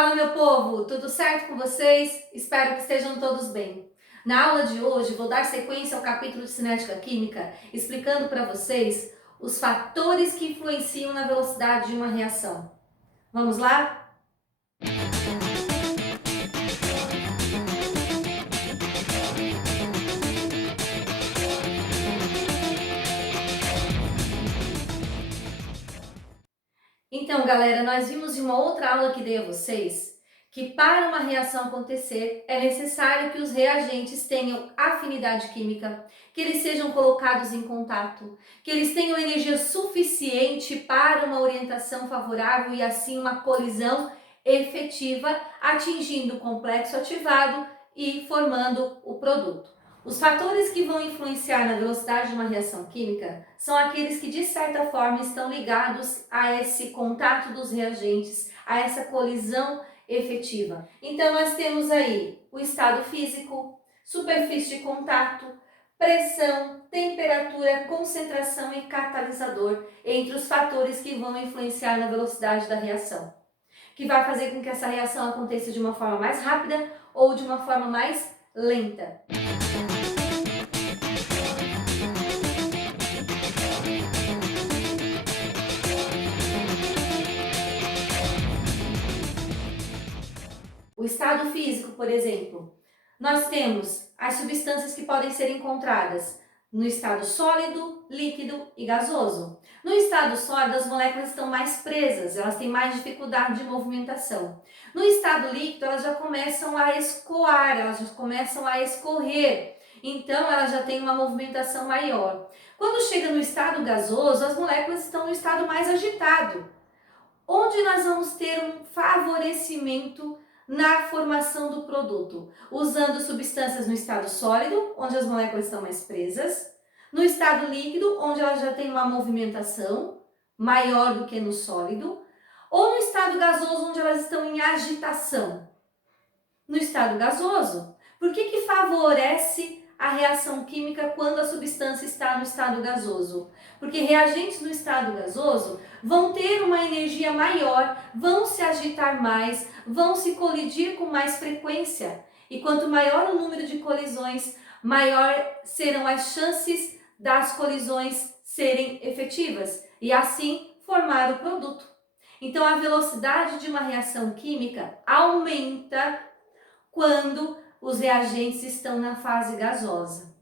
Fala, meu povo, tudo certo com vocês? Espero que estejam todos bem. Na aula de hoje, vou dar sequência ao capítulo de cinética química, explicando para vocês os fatores que influenciam na velocidade de uma reação. Vamos lá? Então, galera, nós vimos em uma outra aula que dei a vocês que para uma reação acontecer é necessário que os reagentes tenham afinidade química, que eles sejam colocados em contato, que eles tenham energia suficiente para uma orientação favorável e assim uma colisão efetiva, atingindo o complexo ativado e formando o produto. Os fatores que vão influenciar na velocidade de uma reação química são aqueles que, de certa forma, estão ligados a esse contato dos reagentes, a essa colisão efetiva. Então, nós temos aí o estado físico, superfície de contato, pressão, temperatura, concentração e catalisador, entre os fatores que vão influenciar na velocidade da reação, que vai fazer com que essa reação aconteça de uma forma mais rápida ou de uma forma mais lenta. O estado físico, por exemplo, nós temos as substâncias que podem ser encontradas no estado sólido, líquido e gasoso. No estado sólido, as moléculas estão mais presas, elas têm mais dificuldade de movimentação. No estado líquido, elas já começam a escoar, elas já começam a escorrer, então elas já têm uma movimentação maior. Quando chega no estado gasoso, as moléculas estão no estado mais agitado, onde nós vamos ter um favorecimento na formação do produto, usando substâncias no estado sólido, onde as moléculas estão mais presas, no estado líquido, onde elas já têm uma movimentação maior do que no sólido, ou no estado gasoso, onde elas estão em agitação. No estado gasoso, por que favorece a reação química quando a substância está no estado gasoso? Porque reagentes no estado gasoso vão ter uma energia maior, vão se agitar mais, vão se colidir com mais frequência. E quanto maior o número de colisões, maior serão as chances das colisões serem efetivas e assim formar o produto. Então a velocidade de uma reação química aumenta quando os reagentes estão na fase gasosa.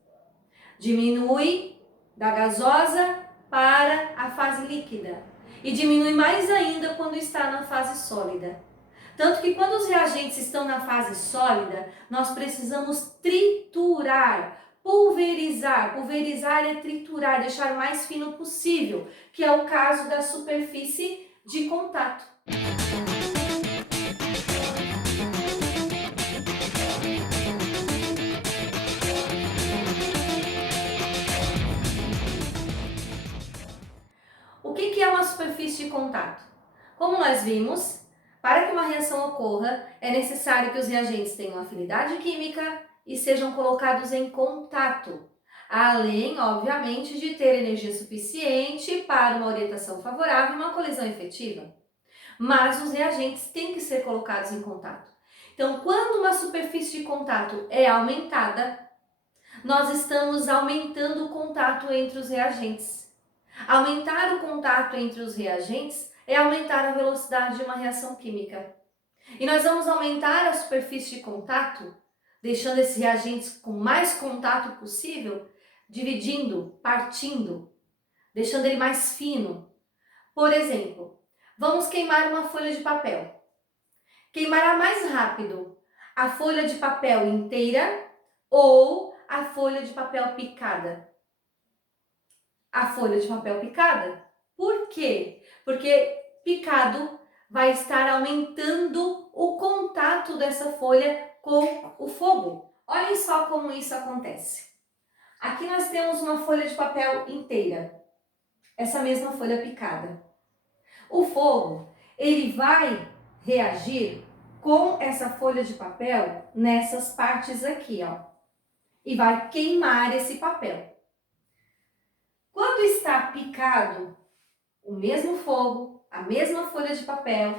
Diminui da gasosa para a fase líquida e diminui mais ainda quando está na fase sólida. Tanto que quando os reagentes estão na fase sólida, nós precisamos triturar, pulverizar. Pulverizar é triturar, deixar o mais fino possível, que é o caso da superfície de contato. O que é uma superfície de contato? Como nós vimos, para que uma reação ocorra, é necessário que os reagentes tenham afinidade química e sejam colocados em contato, além, obviamente, de ter energia suficiente para uma orientação favorável e uma colisão efetiva. Mas os reagentes têm que ser colocados em contato. Então, quando uma superfície de contato é aumentada, nós estamos aumentando o contato entre os reagentes. Aumentar o contato entre os reagentes é aumentar a velocidade de uma reação química. E nós vamos aumentar a superfície de contato, deixando esses reagentes com mais contato possível, dividindo, partindo, deixando ele mais fino. Por exemplo, vamos queimar uma folha de papel. Queimará mais rápido a folha de papel inteira ou a folha de papel picada? A folha de papel picada. Por quê? Porque picado vai estar aumentando o contato dessa folha com o fogo. Olhem só como isso acontece. Aqui nós temos uma folha de papel inteira, essa mesma folha picada. O fogo, ele vai reagir com essa folha de papel nessas partes aqui, ó, e vai queimar esse papel. Quando está picado, o mesmo fogo, a mesma folha de papel,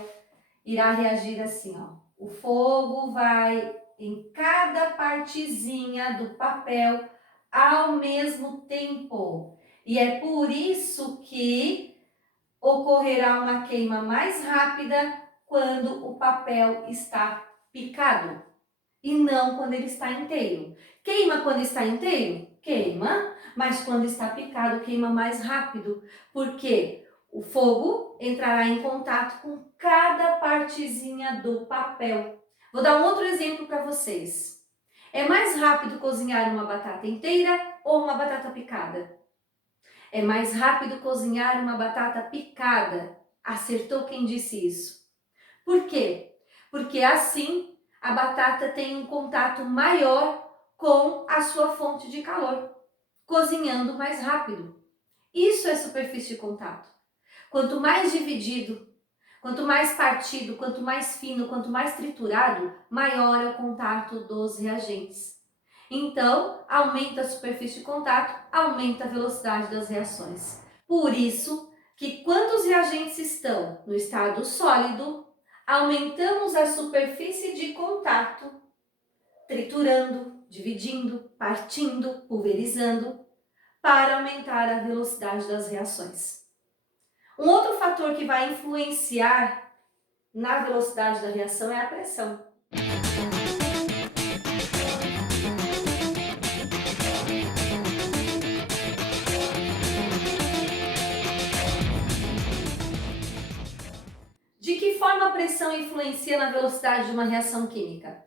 irá reagir assim, ó. O fogo vai em cada partezinha do papel ao mesmo tempo. E é por isso que ocorrerá uma queima mais rápida quando o papel está picado e não quando ele está inteiro. Queima quando está inteiro? Queima, mas quando está picado queima mais rápido, porque o fogo entrará em contato com cada partezinha do papel. Vou dar um outro exemplo para vocês. É mais rápido cozinhar uma batata inteira ou uma batata picada? É mais rápido cozinhar uma batata picada. Acertou quem disse isso. Por quê? Porque assim a batata tem um contato maior com a sua fonte de calor, cozinhando mais rápido. Isso é superfície de contato. Quanto mais dividido, quanto mais partido, quanto mais fino, quanto mais triturado, maior é o contato dos reagentes. Então, aumenta a superfície de contato, aumenta a velocidade das reações. Por isso que quando os reagentes estão no estado sólido, aumentamos a superfície de contato, triturando, dividindo, partindo, pulverizando, para aumentar a velocidade das reações. Um outro fator que vai influenciar na velocidade da reação é a pressão. De que forma a pressão influencia na velocidade de uma reação química?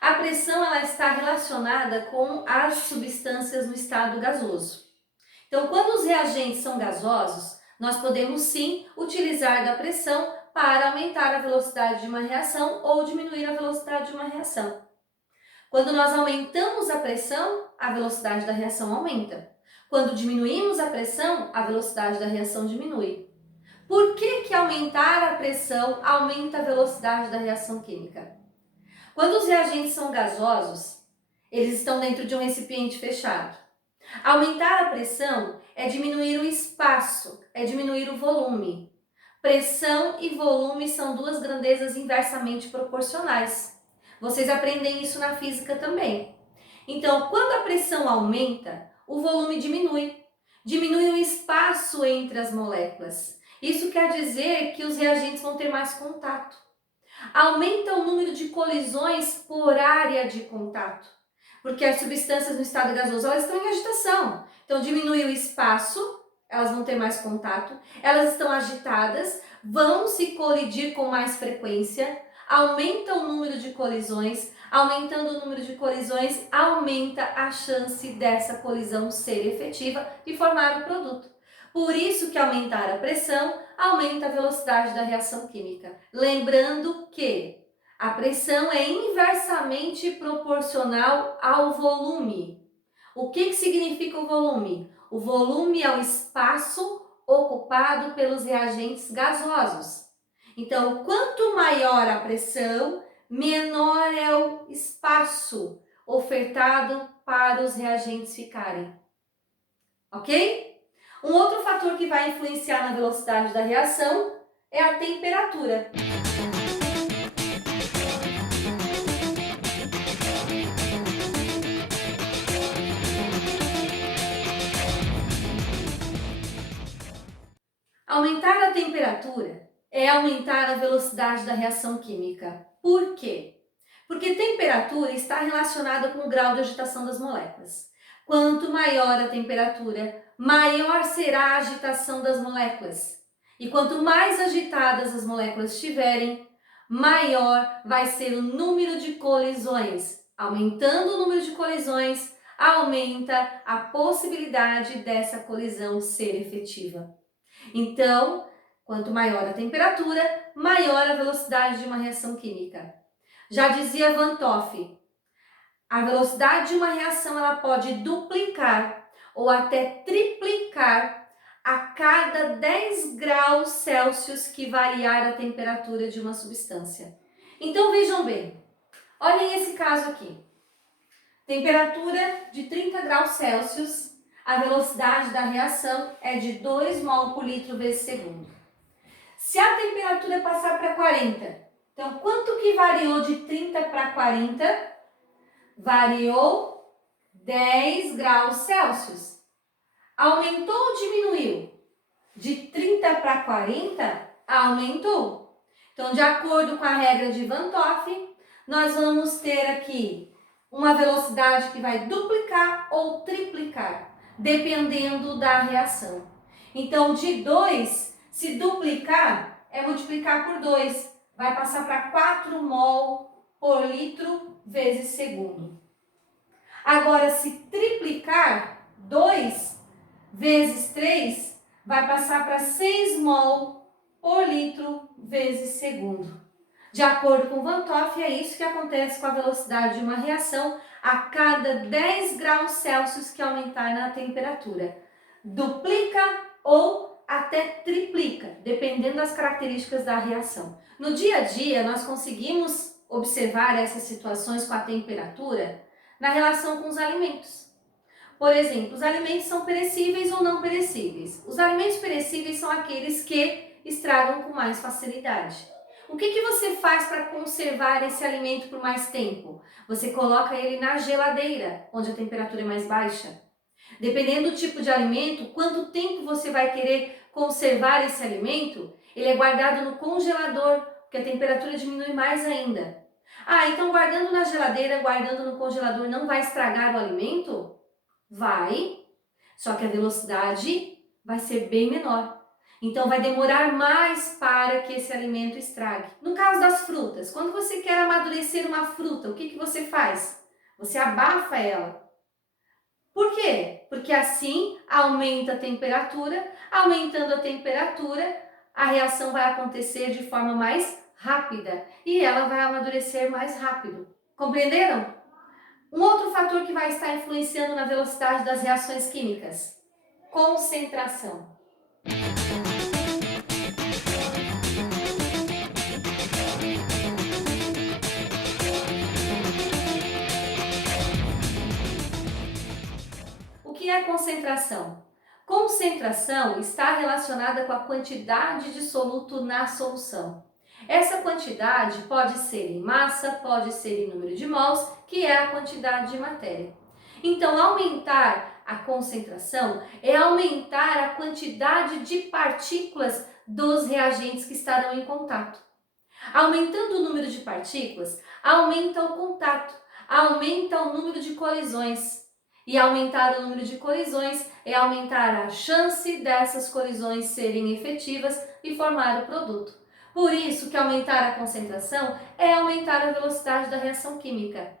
A pressão ela está relacionada com as substâncias no estado gasoso. Então, quando os reagentes são gasosos, nós podemos sim utilizar da pressão para aumentar a velocidade de uma reação ou diminuir a velocidade de uma reação. Quando nós aumentamos a pressão, a velocidade da reação aumenta. Quando diminuímos a pressão, a velocidade da reação diminui. Por que aumentar a pressão aumenta a velocidade da reação química? Quando os reagentes são gasosos, eles estão dentro de um recipiente fechado. Aumentar a pressão é diminuir o espaço, é diminuir o volume. Pressão e volume são duas grandezas inversamente proporcionais. Vocês aprendem isso na física também. Então, quando a pressão aumenta, o volume diminui. Diminui o espaço entre as moléculas. Isso quer dizer que os reagentes vão ter mais contato. Aumenta o número de colisões por área de contato, porque as substâncias no estado gasoso elas estão em agitação. Então diminui o espaço, elas vão ter mais contato, elas estão agitadas, vão se colidir com mais frequência, aumenta o número de colisões, aumentando o número de colisões, aumenta a chance dessa colisão ser efetiva e formar o produto. Por isso que aumentar a pressão aumenta a velocidade da reação química. Lembrando que a pressão é inversamente proporcional ao volume. O que significa o volume? O volume é o espaço ocupado pelos reagentes gasosos. Então, quanto maior a pressão, menor é o espaço ofertado para os reagentes ficarem. Ok? Um outro fator que vai influenciar na velocidade da reação é a temperatura. Aumentar a temperatura é aumentar a velocidade da reação química. Por quê? Porque temperatura está relacionada com o grau de agitação das moléculas. Quanto maior a temperatura, maior será a agitação das moléculas. E quanto mais agitadas as moléculas estiverem, maior vai ser o número de colisões. Aumentando o número de colisões, aumenta a possibilidade dessa colisão ser efetiva. Então, quanto maior a temperatura, maior a velocidade de uma reação química. Já dizia Van Toff, a velocidade de uma reação ela pode duplicar ou até triplicar a cada 10 graus Celsius que variar a temperatura de uma substância. Então vejam bem, olhem esse caso aqui. Temperatura de 30 graus Celsius, a velocidade da reação é de 2 mol por litro vezes segundo. Se a temperatura passar para 40, então quanto que variou de 30 para 40? Variou 10 graus Celsius. Aumentou ou diminuiu? De 30 para 40, aumentou. Então, de acordo com a regra de Van 't Hoff, nós vamos ter aqui uma velocidade que vai duplicar ou triplicar, dependendo da reação. Então, de 2, se duplicar, é multiplicar por 2. Vai passar para 4 mol por litro vezes segundo. Agora, se triplicar, 2 vezes 3, vai passar para 6 mol por litro vezes segundo. De acordo com Van 't Hoff, é isso que acontece com a velocidade de uma reação a cada 10 graus Celsius que aumentar na temperatura. Duplica ou até triplica, dependendo das características da reação. No dia a dia, nós conseguimos observar essas situações com a temperatura na relação com os alimentos. Por exemplo, os alimentos são perecíveis ou não perecíveis. Os alimentos perecíveis são aqueles que estragam com mais facilidade. O que você faz para conservar esse alimento por mais tempo? Você coloca ele na geladeira, onde a temperatura é mais baixa. Dependendo do tipo de alimento, quanto tempo você vai querer conservar esse alimento, ele é guardado no congelador, porque a temperatura diminui mais ainda. Então guardando na geladeira, guardando no congelador, não vai estragar o alimento? Vai, só que a velocidade vai ser bem menor. Então vai demorar mais para que esse alimento estrague. No caso das frutas, quando você quer amadurecer uma fruta, o que você faz? Você abafa ela. Por quê? Porque assim aumenta a temperatura, aumentando a temperatura, a reação vai acontecer de forma mais rápida e ela vai amadurecer mais rápido. Compreenderam? Um outro fator que vai estar influenciando na velocidade das reações químicas: concentração. O que é concentração? Concentração está relacionada com a quantidade de soluto na solução. Essa quantidade pode ser em massa, pode ser em número de mols, que é a quantidade de matéria. Então, aumentar a concentração é aumentar a quantidade de partículas dos reagentes que estarão em contato. Aumentando o número de partículas, aumenta o contato, aumenta o número de colisões. E aumentar o número de colisões é aumentar a chance dessas colisões serem efetivas e formar o produto. Por isso que aumentar a concentração é aumentar a velocidade da reação química.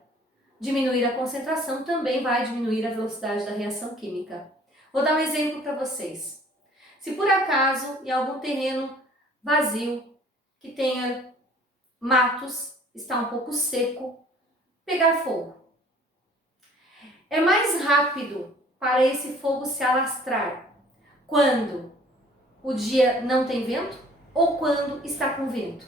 Diminuir a concentração também vai diminuir a velocidade da reação química. Vou dar um exemplo para vocês. Se por acaso em algum terreno vazio, que tenha matos, está um pouco seco, pegar fogo. É mais rápido para esse fogo se alastrar quando o dia não tem vento ou quando está com vento?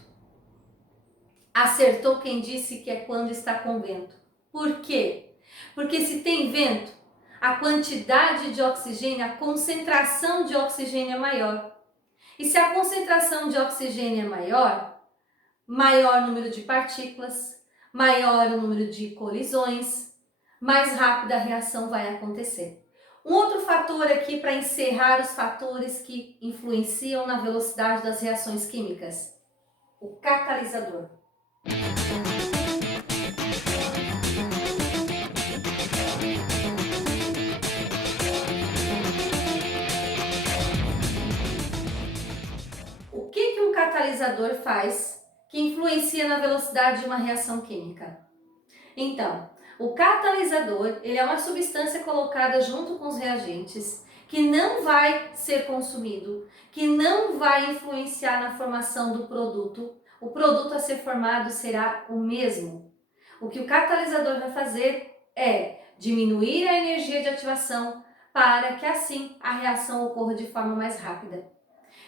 Acertou quem disse que é quando está com vento. Por quê? Porque se tem vento, a quantidade de oxigênio, a concentração de oxigênio é maior. E se a concentração de oxigênio é maior, maior número de partículas, maior o número de colisões, mais rápida a reação vai acontecer. Um outro fator aqui para encerrar os fatores que influenciam na velocidade das reações químicas: o catalisador. O que um catalisador faz que influencia na velocidade de uma reação química? Então, o catalisador, ele é uma substância colocada junto com os reagentes que não vai ser consumido, que não vai influenciar na formação do produto. O produto a ser formado será o mesmo. O que o catalisador vai fazer é diminuir a energia de ativação para que assim a reação ocorra de forma mais rápida.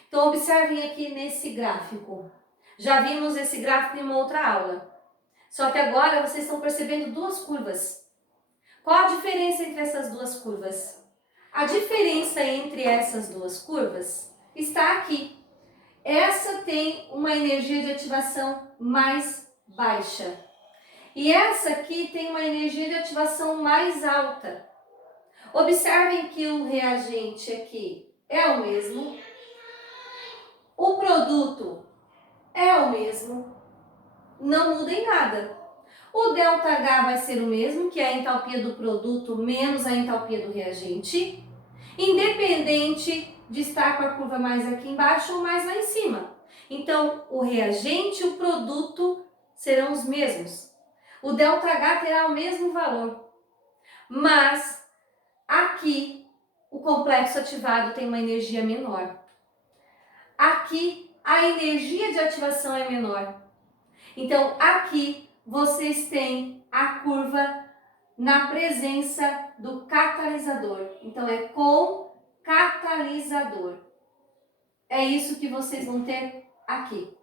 Então observem aqui nesse gráfico. Já vimos esse gráfico em uma outra aula. Só que agora vocês estão percebendo duas curvas. Qual a diferença entre essas duas curvas? A diferença entre essas duas curvas está aqui. essa tem uma energia de ativação mais baixa. E essa aqui tem uma energia de ativação mais alta. Observem que o reagente aqui é o mesmo, o produto é o mesmo, não muda em nada. O ΔH vai ser o mesmo, que é a entalpia do produto menos a entalpia do reagente, independente de estar com a curva mais aqui embaixo ou mais lá em cima. Então, o reagente e o produto serão os mesmos. O ΔH terá o mesmo valor, mas aqui o complexo ativado tem uma energia menor. Aqui a energia de ativação é menor. Então, aqui vocês têm a curva na presença do catalisador. Então, é com catalisador. É isso que vocês vão ter aqui.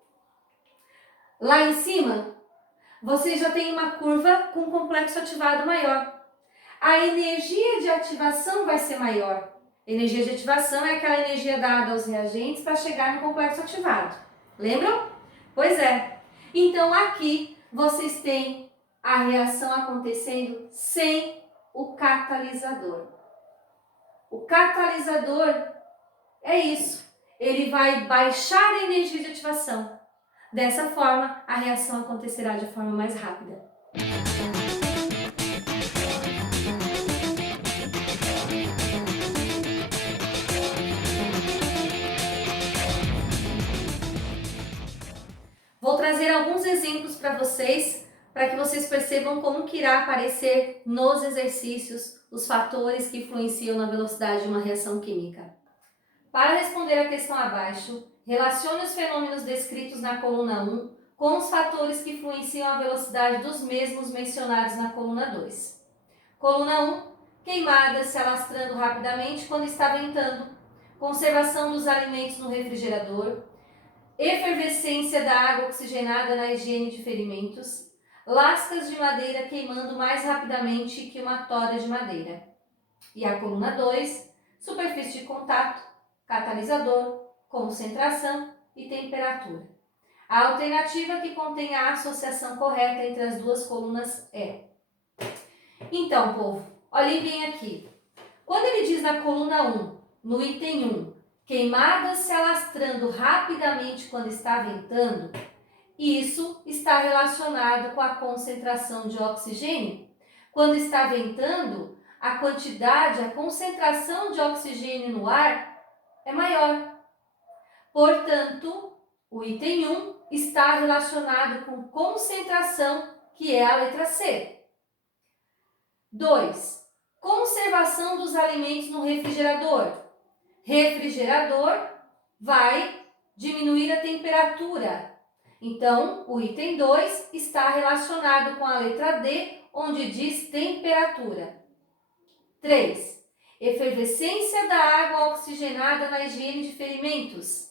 Lá em cima, vocês já têm uma curva com complexo ativado maior. A energia de ativação vai ser maior. Energia de ativação é aquela energia dada aos reagentes para chegar no complexo ativado. Lembram? Pois é. Então, aqui vocês têm a reação acontecendo sem o catalisador. O catalisador é isso. Ele vai baixar a energia de ativação. Dessa forma, a reação acontecerá de forma mais rápida. Vou trazer alguns exemplos para vocês, para que vocês percebam como que irá aparecer nos exercícios os fatores que influenciam na velocidade de uma reação química. Para responder a questão abaixo, relacione os fenômenos descritos na coluna 1 com os fatores que influenciam a velocidade dos mesmos mencionados na coluna 2. Coluna 1, queimadas se alastrando rapidamente quando está ventando, conservação dos alimentos no refrigerador, efervescência da água oxigenada na higiene de ferimentos, lascas de madeira queimando mais rapidamente que uma tora de madeira. E a coluna 2, superfície de contato, catalisador, concentração e temperatura. A alternativa que contém a associação correta entre as duas colunas é. Então, povo, olhem bem aqui. Quando ele diz na coluna 1, no item 1, queimadas se alastrando rapidamente quando está ventando, isso está relacionado com a concentração de oxigênio. Quando está ventando, a quantidade, a concentração de oxigênio no ar é maior. Portanto, o item 1 está relacionado com concentração, que é a letra C. 2. Conservação dos alimentos no refrigerador. Refrigerador vai diminuir a temperatura. Então, o item 2 está relacionado com a letra D, onde diz temperatura. 3. Efervescência da água oxigenada na higiene de ferimentos.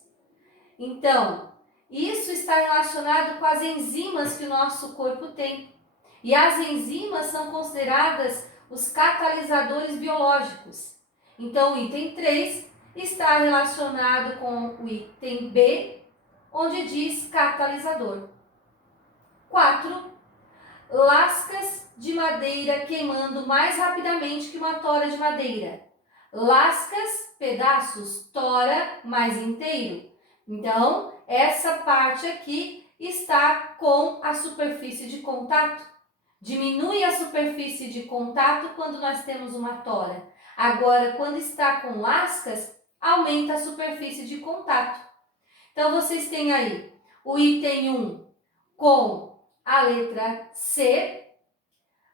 Então, isso está relacionado com as enzimas que o nosso corpo tem. E as enzimas são consideradas os catalisadores biológicos. Então, o item 3 está relacionado com o item B, onde diz catalisador. 4. Lascas de madeira queimando mais rapidamente que uma tora de madeira. Lascas, pedaços, tora, mais inteiro. Então, essa parte aqui está com a superfície de contato. Diminui a superfície de contato quando nós temos uma tora. Agora, quando está com lascas, aumenta a superfície de contato. Então, vocês têm aí o item 1 com a letra C,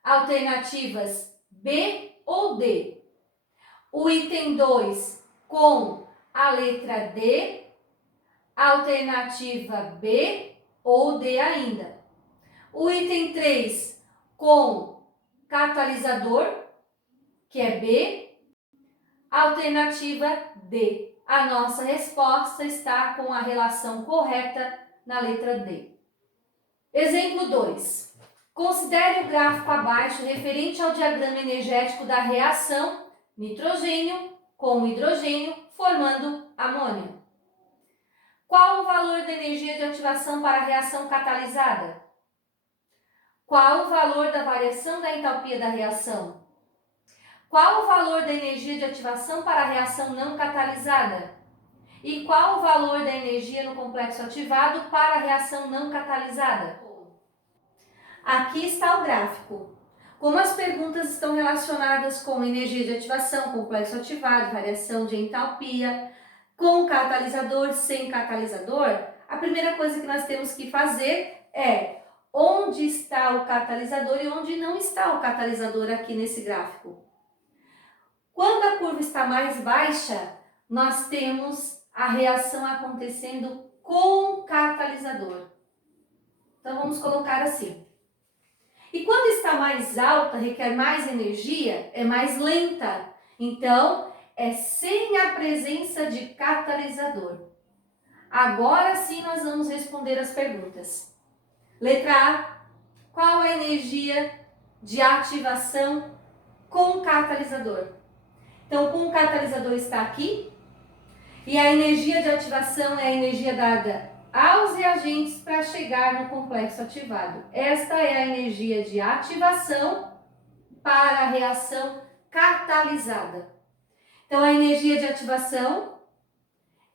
alternativas B ou D. O item 2 com a letra D, alternativa B ou D ainda. O item 3 com catalisador, que é B, alternativa D. A nossa resposta está com a relação correta na letra D. Exemplo 2. Considere o gráfico abaixo referente ao diagrama energético da reação nitrogênio com hidrogênio formando amônio. Qual o valor da energia de ativação para a reação catalisada? Qual o valor da variação da entalpia da reação? Qual o valor da energia de ativação para a reação não catalisada? E qual o valor da energia no complexo ativado para a reação não catalisada? Aqui está o gráfico. Como as perguntas estão relacionadas com energia de ativação, complexo ativado, variação de entalpia, com catalisador, sem catalisador, a primeira coisa que nós temos que fazer é onde está o catalisador e onde não está o catalisador aqui nesse gráfico. Quando a curva está mais baixa, nós temos a reação acontecendo com catalisador. Então vamos colocar assim. E quando está mais alta, requer mais energia, é mais lenta. Então, é sem a presença de catalisador. Agora sim nós vamos responder as perguntas. Letra A. Qual a energia de ativação com catalisador? Então, com catalisador está aqui. E a energia de ativação é a energia dada aos reagentes para chegar no complexo ativado. Esta é a energia de ativação para a reação catalisada. Então, a energia de ativação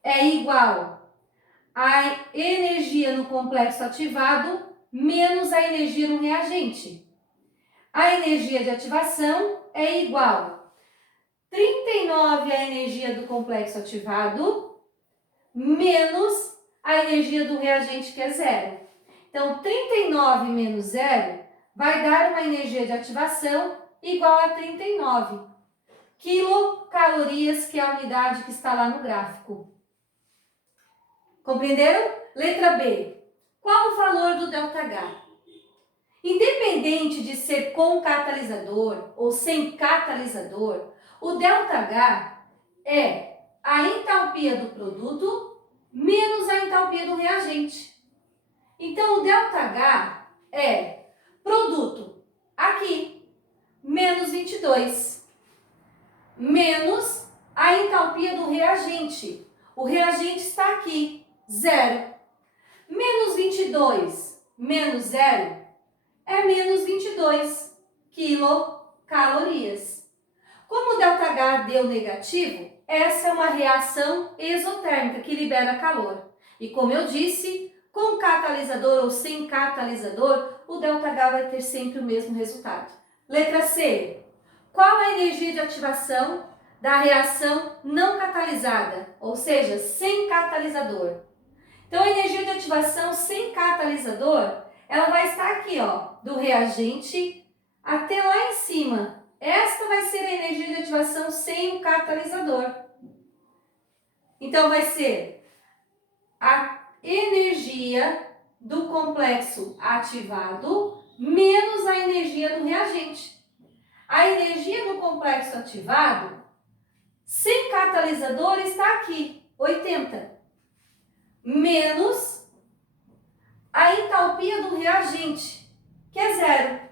é igual à energia no complexo ativado menos a energia no reagente. A energia de ativação é igual a 39 a energia do complexo ativado menos a energia do reagente, que é zero. Então, 39 menos zero vai dar uma energia de ativação igual a 39 quilocalorias, que é a unidade que está lá no gráfico. Compreenderam? Letra B. Qual o valor do ΔH? Independente de ser com catalisador ou sem catalisador, o ΔH é a entalpia do produto menos a entalpia do reagente. Então, o ΔH é produto aqui, menos 22, menos a entalpia do reagente. O reagente está aqui, 0. Menos 22 menos 0 é menos 22 quilocalorias. Como o ΔH deu negativo, essa é uma reação exotérmica que libera calor. E como eu disse, com catalisador ou sem catalisador, o ΔH vai ter sempre o mesmo resultado. Letra C. Qual a energia de ativação da reação não catalisada, ou seja, sem catalisador? Então, a energia de ativação sem catalisador, ela vai estar aqui, ó, do reagente até lá em cima. Esta vai ser a energia de ativação sem o catalisador. Então, vai ser a energia do complexo ativado menos a energia do reagente. A energia do complexo ativado sem catalisador está aqui, 80. Menos a entalpia do reagente, que é 0.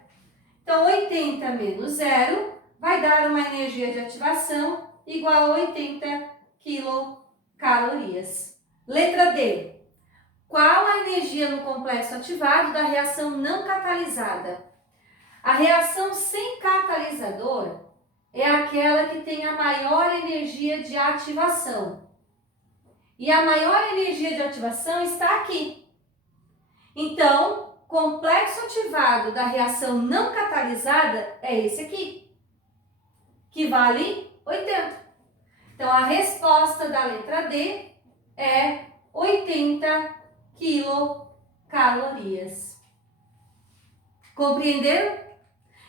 Então, 80 menos 0 vai dar uma energia de ativação igual a 80 quilocalorias. Letra D. Qual a energia no complexo ativado da reação não catalisada? A reação sem catalisador é aquela que tem a maior energia de ativação. E a maior energia de ativação está aqui. Então, complexo ativado da reação não catalisada é esse aqui, que vale 80. Então, a resposta da letra D é 80 quilocalorias. Compreenderam?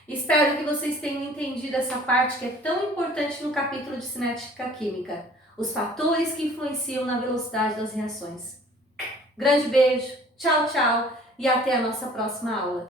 Espero que vocês tenham entendido essa parte que é tão importante no capítulo de cinética química. Os fatores que influenciam na velocidade das reações. Grande beijo, tchau, tchau e até a nossa próxima aula.